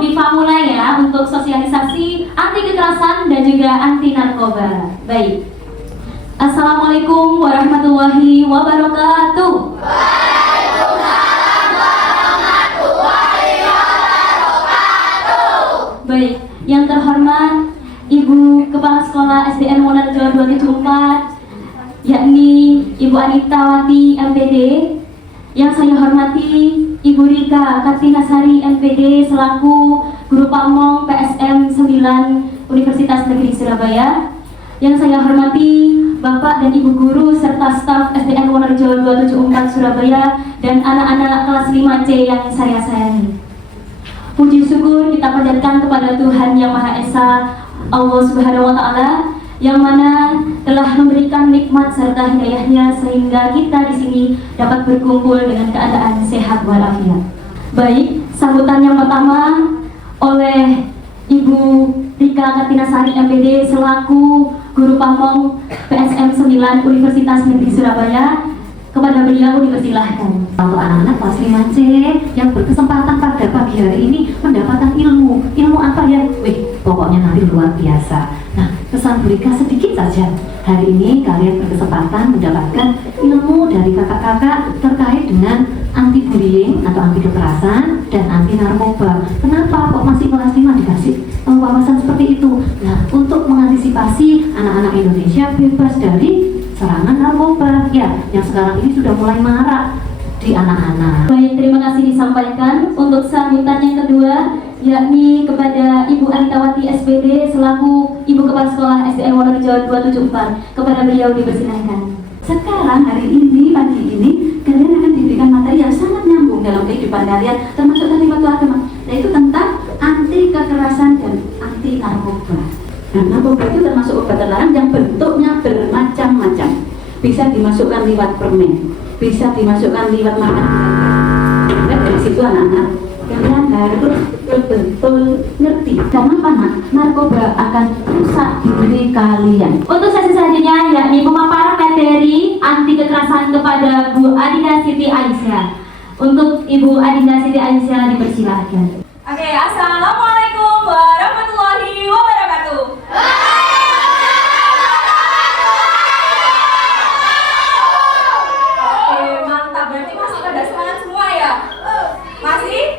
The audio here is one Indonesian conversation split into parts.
Bu Diva mulai ya untuk sosialisasi anti kekerasan dan juga anti narkoba. Baik. Assalamualaikum warahmatullahi wabarakatuh. Waalaikumsalam warahmatullahi wabarakatuh. Baik, yang terhormat Ibu Kepala Sekolah SDN Wonorejo 274, yakni Ibu Anitawati MPD. Yang saya hormati Ibu Rika Kartinasari MPD selaku Guru Pamong PSM 9 Universitas Negeri Surabaya. Yang saya hormati Bapak dan Ibu Guru serta staf SDN Wonorejo 274 Surabaya dan anak-anak kelas 5C yang saya sayangi. Puji syukur kita panjatkan kepada Tuhan Yang Maha Esa, Allah Subhanahu wa Ta'ala, yang mana telah memberikan nikmat serta hidayahnya sehingga kita di sini dapat berkumpul dengan keadaan sehat walafiat. Baik, sambutan yang pertama oleh Ibu Rika Kartinasari MPD selaku Guru Pamong PSM 9 Universitas Negeri Surabaya. Kepada beliau dipersilahkan. Untuk anak-anak kelas 5C yang berkesempatan pada pagi hari ini mendapatkan ilmu apa ya? Pokoknya nanti luar biasa. Nah, pesan Bu Rika sedikit saja. Hari ini kalian berkesempatan mendapatkan ilmu dari kakak-kakak terkait dengan anti bullying atau anti kekerasan dan anti narkoba. Kenapa kok masih kelas 5 dikasih wawasan seperti itu? Nah, untuk mengantisipasi anak-anak Indonesia bebas dari serangan narkoba ya, yang sekarang ini sudah mulai marak di anak-anak. Baik, terima kasih disampaikan. Untuk sambutan yang kedua yakni kepada Ibu Anitawati SPD selaku Ibu Kepala Sekolah SDN Wonorejo 274. Kepada beliau dipersilahkan. Sekarang hari ini, pagi ini, kalian akan diberikan materi yang sangat nyambung dalam kehidupan kalian, termasuk tadi waktu agama, yaitu tentang anti kekerasan dan anti narkoba. Nah, narkoba itu termasuk obat terlarang yang bentuknya bermacam-macam. Bisa dimasukkan lewat permen, bisa dimasukkan lewat makanan. Dan dari situ anak-anak, kalian harus betul-betul ngerti. Kenapa nak? Narkoba akan rusak diri kalian. Untuk sesi selanjutnya yakni pemaparan materi anti kekerasan kepada Bu Adinda Siti Aisyah. Untuk Ibu Adinda Siti Aisyah dipersilahkan. Oke, assalamualaikum warahmatullahi wabarakatuh. Oke, mantap, berarti masih pada semangat semua ya? Masih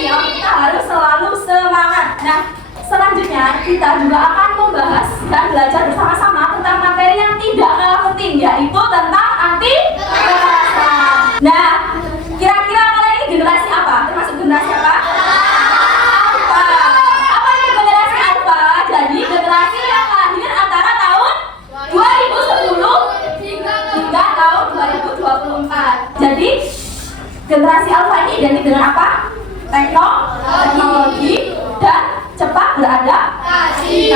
ya, kita harus selalu semangat. Nah, selanjutnya kita juga akan membahas dan belajar bersama-sama tentang materi yang tidak kalah penting, yaitu tentang anti kekerasan. Nah, kira-kira kalian ini generasi apa? Termasuk generasi apa? Apa itu generasi Alpha? Jadi generasi yang lahir antara tahun 2010 hingga tahun 2024. Jadi generasi Alpha ini identik dengan apa? Teknologi dan cepat beradaptasi.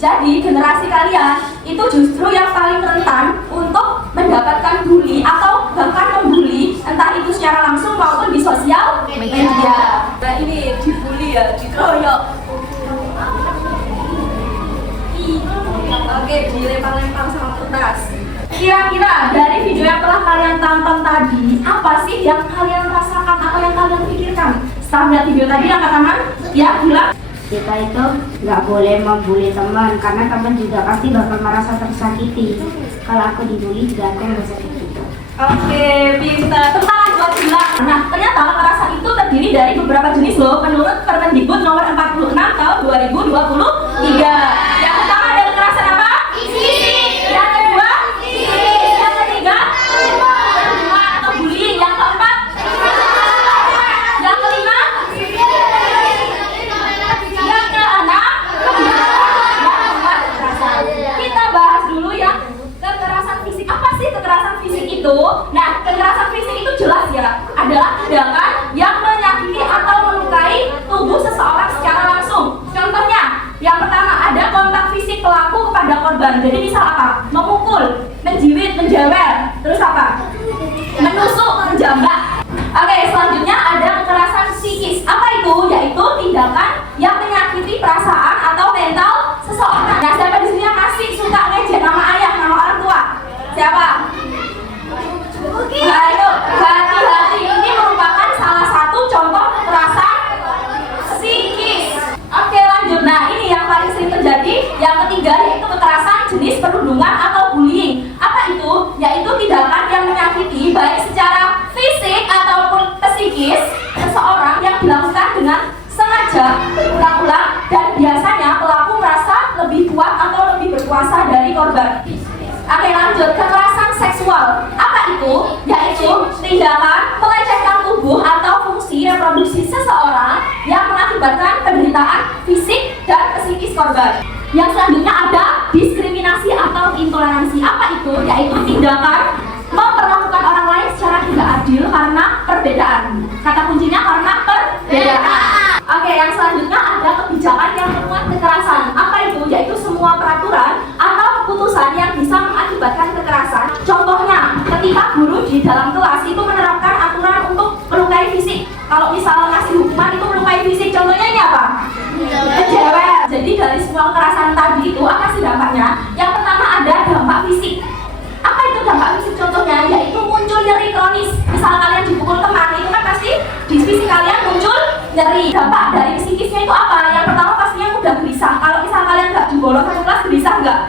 Jadi generasi kalian itu justru yang paling rentan untuk mendapatkan bully atau bahkan membuli, entah itu secara langsung maupun di sosial media. Nah ini dibully ya, dikeroyok. Oke, dilempar-lempar sama kertas. Kira-kira dari video yang telah kalian tonton tadi, apa sih yang kalian rasakan atau yang kalian pikirkan? Setelah melihat video tadi, angkat tangan. Ya, bilang. Kita itu nggak boleh membuli teman, karena teman juga pasti bakal merasa tersakiti. Kalau aku dibully juga aku merasa gitu. Oke, pintar. Tepuk tangan buat Bila. Nah, ternyata kekerasan itu terdiri dari beberapa jenis loh, menurut Permendikbud nomor 46 tahun 2023. Yang pertama ada kekerasan apa? Fisik. Yang kedua? Yang ketiga? Kedua atau bullying. Yang keempat? Yang kelima? Yang keenam? Kita bahas dulu ya kekerasan fisik. Apa sih kekerasan fisik itu? Nah, kekerasan fisik itu jelas ya adalah tindakan yang menyakiti atau melukai tubuh seseorang secara langsung. Contohnya, yang pertama ada kontak fisik pelaku kepada korban. Jadi misal apa? Memukul, menjiwit, menjewer. Terus apa? Menusuk, menjambak. Oke, selanjutnya ada kekerasan psikis. Apa itu? Yaitu tindakan yang menyakiti perasaan atau mental seseorang. Nah, siapa di sini yang masih suka ngejek nama ayah, nama orang tua? Siapa? Ayo, hati-hati. Ini merupakan salah satu contoh kekerasan psikis. seksual. Apa itu? Yaitu tindakan melecehkan tubuh atau fungsi reproduksi seseorang yang mengakibatkan penderitaan fisik dan psikis korban. Yang selanjutnya ada diskriminasi atau intoleransi. Apa itu? Yaitu tindakan memperlakukan orang lain secara tidak adil karena perbedaan. Kata kuncinya karena perbedaan. Oke, yang selanjutnya ada kebijakan yang memuat kekerasan. Apa itu? Yaitu semua peraturan atau keputusan yang bisa mengakibatkan kekerasan. Contohnya, ketika guru di dalam kelas itu menerapkan aturan untuk melukai fisik. Kalau misalnya ngasih hukuman itu melukai fisik, contohnya ini apa? Kejewel. Jadi dari semua kekerasan tadi itu apa sih dampaknya? Yang pertama ada dampak fisik. Apa itu dampak fisik contohnya? Yaitu muncul nyeri kronis. Misal kalian dipukul teman, itu kan pasti di fisik kalian muncul nyeri. Dampak dari psikisnya itu apa? Yang pertama pastinya mudah gelisah. Kalau misal kalian nggak dibolos satu kelas, gelisah nggak?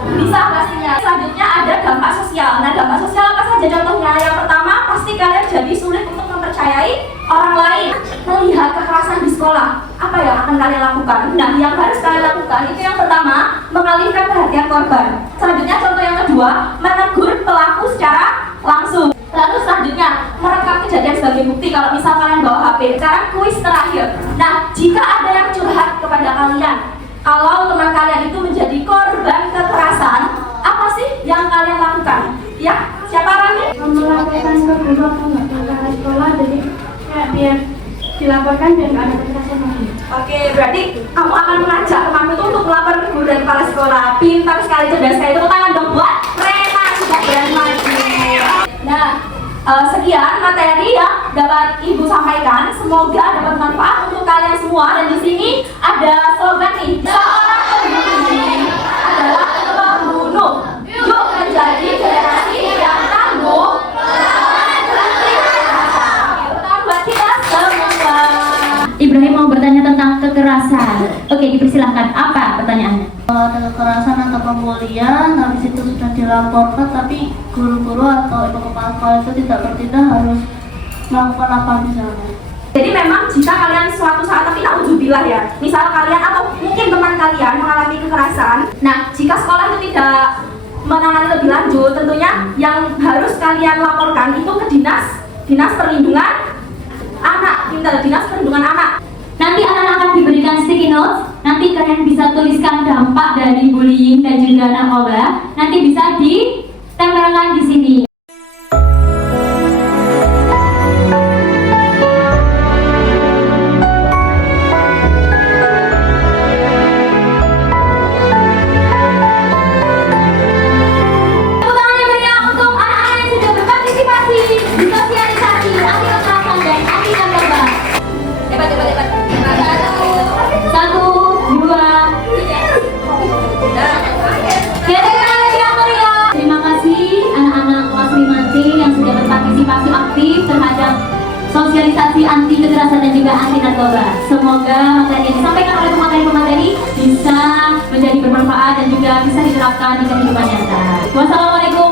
Gelisah pastinya. Selanjutnya ada dampak sosial. Nah, dampak sosial apa saja contohnya? Yang pertama pasti kalian jadi sulit untuk mempercayai orang lain. Melihat kekerasan di sekolah, apa yang akan kalian lakukan? Nah, yang harus kalian lakukan itu yang pertama, mengalihkan perhatian korban. Selanjutnya contoh yang kedua, menegur pelaku secara langsung. Lalu selanjutnya, merekam kejadian sebagai bukti kalau misal kalian bawa HP. Sekarang kuis terakhir. Nah, jika ada yang curhat kepada kalian, kalau teman kalian itu menjadi korban kekerasan, apa sih yang kalian lakukan? Ya, siapa Rani? Melaporkan ke guru atau nggak ke sekolah, jadi kayak biar dilaporkan biar nggak ada kekerasan lagi. Oke, berarti kamu akan mengajak temanmu itu untuk melapor ke guru dan kepala sekolah. Pintar sekali, cerdas sekali. Tepuk tangan dong buat Rena sudah berani maju. Nah, sekian materi yang dapat Ibu sampaikan. Semoga dapat manfaat untuk kalian semua. Dan di sini ada slogan nih. Seorang pembunuh adalah pembunuh. Yuk menjadi generasi yang tangguh. Buat kita semua. Ibrahim mau bertanya tentang kekerasan. Oke, dipersilahkan. Apa pertanyaannya? Kalau ada kekerasan atau pembulian, habis itu sudah dilaporkan, tapi guru-guru atau ibu kepala sekolah itu tidak bertindak, harus melakukan apa misalnya? Jadi memang jika kalian suatu saat, tapi naudzubillah ya, misal kalian atau mungkin teman kalian mengalami kekerasan, nah jika sekolah itu tidak menangani lebih lanjut, tentunya yang harus kalian laporkan itu ke dinas perlindungan anak, dinas perlindungan anak. Nanti anak akan diberikan sticky notes. Nanti kalian bisa tuliskan dampak dari bullying dan juga narkoba. Nanti bisa ditempelkan di sini. Tepuk tangan yang meriah untuk anak-anak yang sudah berpartisipasi di sosialisasi anti kekerasan dan anti narkoba. Hebat. Satu, dua, terima kasih anak-anak kelas 5C yang sudah berpartisipasi aktif terhadap sosialisasi anti kekerasan dan juga anti narkoba. Semoga materi yang disampaikan oleh pemateri-pemateri bisa menjadi bermanfaat dan juga bisa diterapkan di kehidupan nyata. Wassalamualaikum